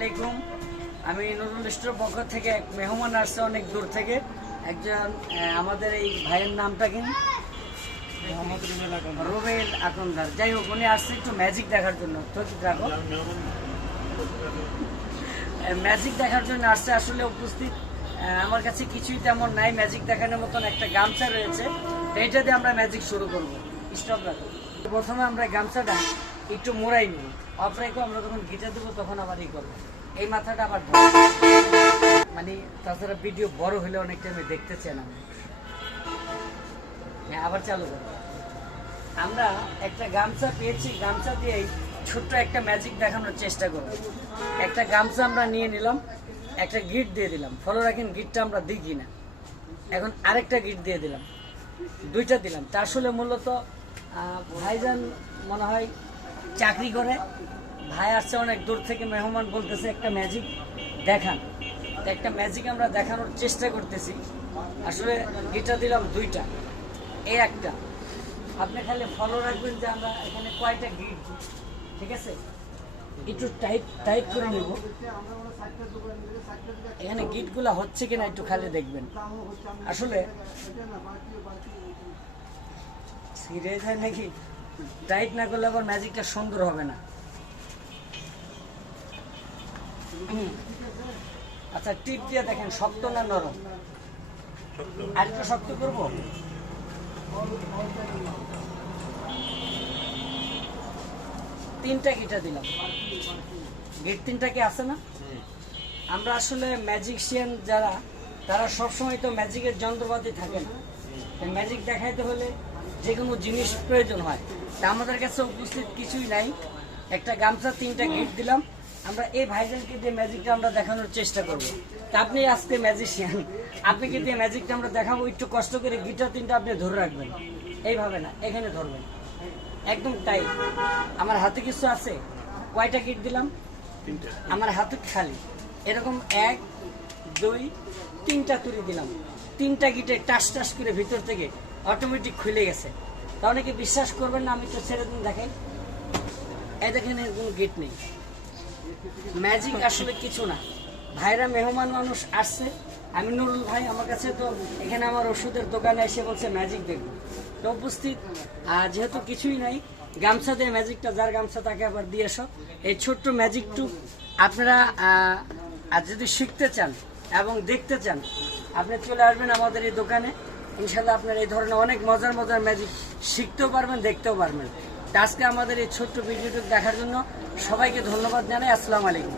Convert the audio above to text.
আলাইকুম। আমি নুরুল স্টোর পক্ষ থেকে এক মেহমান আসছে অনেক দূর থেকে। একজন আমাদের এই ভাইয়ের নামটা কি? রুবেল আকন্দার। যাই হোক, উনি আসছে একটু ম্যাজিক দেখার জন্য। ম্যাজিক দেখার জন্য আসছে। আসলে উপস্থিত আমার কাছে কিছুই তেমন নাই, ম্যাজিক দেখানোর মতন একটা গামছা রয়েছে, এইটা দিয়ে আমরা ম্যাজিক শুরু করবো। স্টপ রাখো। প্রথমে আমরা গামছাটা একটু মোড়াই নিব, অফ রেখে আমরা যখন ঘিচে দেবো তখন আবার ই করবো। এই মাথাটা আবার মানে তাছাড়া ভিডিও বড় হলে অনেক টাইমে দেখতে চাই না। হ্যাঁ, আবার চালু করবো। আমরা একটা গামছা পেয়েছি, গামছা দিয়েই ছোট্ট একটা ম্যাজিক দেখানোর চেষ্টা করবো। একটা গামছা আমরা নিয়ে নিলাম, একটা গিট দিয়ে দিলাম। ফলো রাখেন গিটটা আমরা দিই কিনা। এখন আরেকটা গিট দিয়ে দিলাম, দুইটা দিলাম। তা আসলে মূলত ভাইজান মনে হয় চাকরি করে, ভাই আসছে অনেক দূর থেকে, মেহমান বলতেছে একটা ম্যাজিক দেখান। একটা ম্যাজিক আমরা দেখানোর চেষ্টা করতেছি। আসলে গিটটা দিলাম দুইটা, এই একটা। আপনি খালি ফলো রাখবেন যে আমরা এখানে কয়টা গিট, ঠিক আছে? একটু টাইট করে নেব। এখানে গিটগুলা হচ্ছে কিনা একটু খালি দেখবেন। আসলে সিরিয়াস হয় নাকি, টাইট না করলে আবার ম্যাজিকটা সুন্দর হবে না। আচ্ছা, টিপ দিয়ে দেখেন শক্ত না নরম। আর একটু শক্ত করবো। তিনটা গিটা দিলাম, গিট তিনটা কি আছে না? আমরা আসলে ম্যাজিকশিয়ান যারা, তারা সবসময় তো ম্যাজিকের যন্ত্রপাতি থাকে না। ম্যাজিক দেখাইতে হলে যে কোনো জিনিস প্রয়োজন হয়। তা আমাদের কাছে উপস্থিত কিছুই নাই। একটা গামছা, তিনটা গিট দিলাম। আমরা এই ভাইজানকে দিয়ে ম্যাজিকটা আমরা দেখানোর চেষ্টা করব। তা আপনি আজকে ম্যাজিশিয়ান, আপনাকে দিয়ে ম্যাজিকটা আমরা দেখাবো। একটু কষ্ট করে গিটার তিনটা আপনি ধরে রাখবেন, এইভাবে না, এখানে ধরবেন একদম টাইট। আমার হাতে কিছু আছে, কয়টা গিট দিলাম? আমার হাতে খালি এরকম 1 2 3টা তুলি দিলাম। তিনটা গিটে টাস টাস করে ভিতর থেকে অটোমেটিক খুলে গেছে। তাহলে কি বিশ্বাস করবেন না? আমি তো ছেড়ে দিন, দেখাই। এই দেখেন, কোনো গিট নেই। ম্যাজিক আসলে কিছু না। ভাইরা মেহমান মানুষ আসছে, আমি নুরুল ভাই, আমার কাছে তো এখানে আমার ওষুধের দোকানে এসে বলছে ম্যাজিক দেখবো। তো উপস্থিত যেহেতু কিছুই নাই, গামছা দিয়ে ম্যাজিকটা, যার গামছা তাকে আবার দিয়ে এসো। এই ছোট্ট ম্যাজিকটু আপনারা আর যদি শিখতে চান এবং দেখতে চান, আপনি চলে আসবেন আমাদের এই দোকানে। ইনশাল্লাহ আপনারা এই ধরনের অনেক মজার মজার ম্যাজিক শিখতেও পারবেন, দেখতেও পারবেন। আজকে আমাদের এই ছোট্ট ভিডিওটি দেখার জন্য সবাইকে ধন্যবাদ জানাই। আসসালামু আলাইকুম।